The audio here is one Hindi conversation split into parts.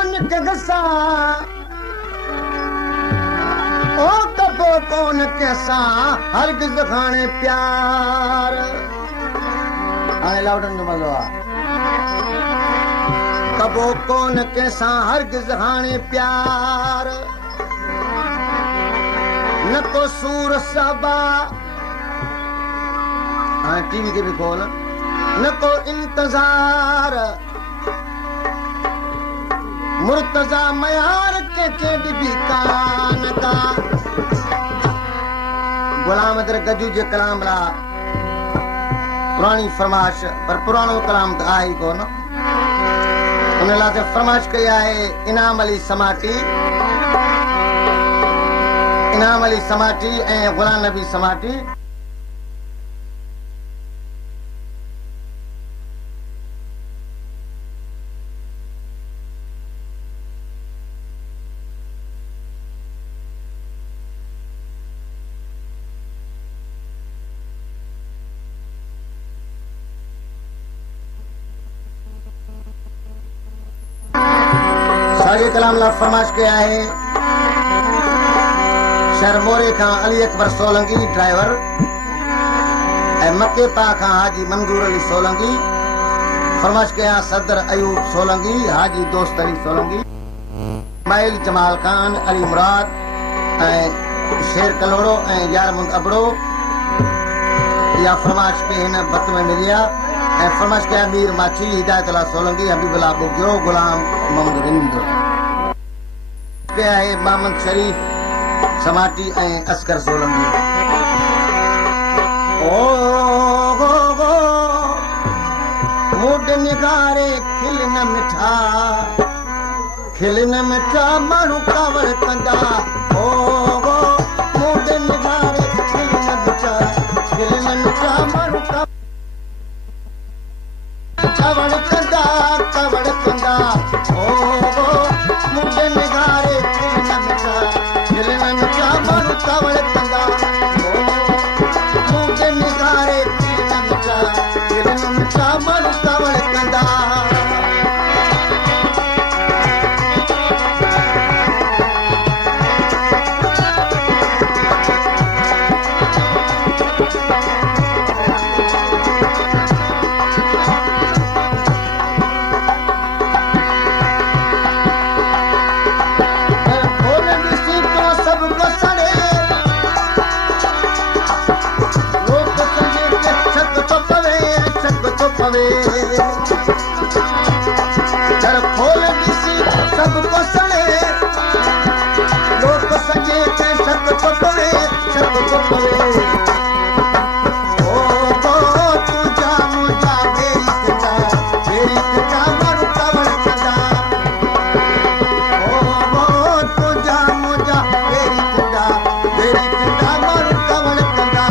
कौन के गसा ओ कबो कौन के सा हरगिज खाने प्यार आए लाउडन जो मज़ो आ कबो कौन के सा हरगिज खाने प्यार न को सूर सबा हाँ टीवी के भी खोल न को इंतजार मुर्तजा मयार के भी कान का गुलाम दर गजू जे कलाम ला पुरानी फरमाश पर पुरानो कलाम तो आई को न उन लाते फरमाश कया है इनाम अली समाटी ए गुलाम नबी समाटी कलाम ला फरमाश किया है शरमोरे खां अली अकबर सोलंकी ड्राइवर मक्के पा खां हाजी मंजूर अली सोलंकी फरमाश किया सदर अयूब सोलंकी हाजी दोस्त अली सोलंकी माइल जमाल खान अली मुराद शेर कलोड़ो यारमुंद अबड़ो या फरमाश के हिन बत में मिलिया फरमाश किया मीर माछी हिदायत अला सोलंकी हबीबुल्लाह बोगियो गुलाम मोहम्मद रिंदो क्या है मोहम्मद शरीफ समाटी अस्कर सोलंकी ओ गो मुड निगारे खिलन मिठा मारू कावड़ कंदा ओ गो मुड निगारे खिलन मिठा मारू कावड़ कंदा ओ गो मुड निगारे खिलन मिठा मारू कावड़ कंदा ओ मुड निगारे खिलन मिठा मारू कावड़ कंदा चल खोल दिसी सब को सड़े लोग सजे के सब को पवे ओ तू जा मुझा मेरी किता मारू कावड़ कंदा ओ तू जा मुझा मेरी किता मारू कावड़ कंदा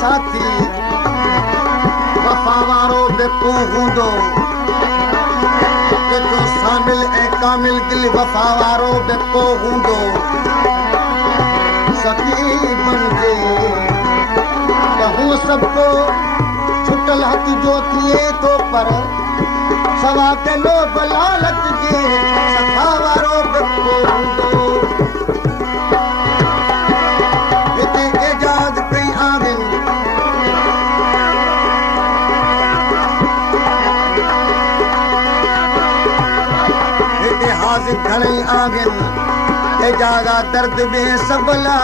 साथी वफावारो बेको हूंदो जेको शामिल ऐं कामिल दिल वफावारो बेको हूंदो सखी बणजे त हू सबको छुटल हथ जो थिए तो पर सवा के लोभ लालच जे सखा वारो बिको हूंदो हिते एजाद कई आहिनि हिते हाज़िर घणई आहिनि एजादा दर्द में सबला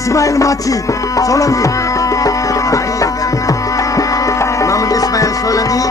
इस्माइल माची सोलंकी मोहम्मद इस्माइल सोलंकी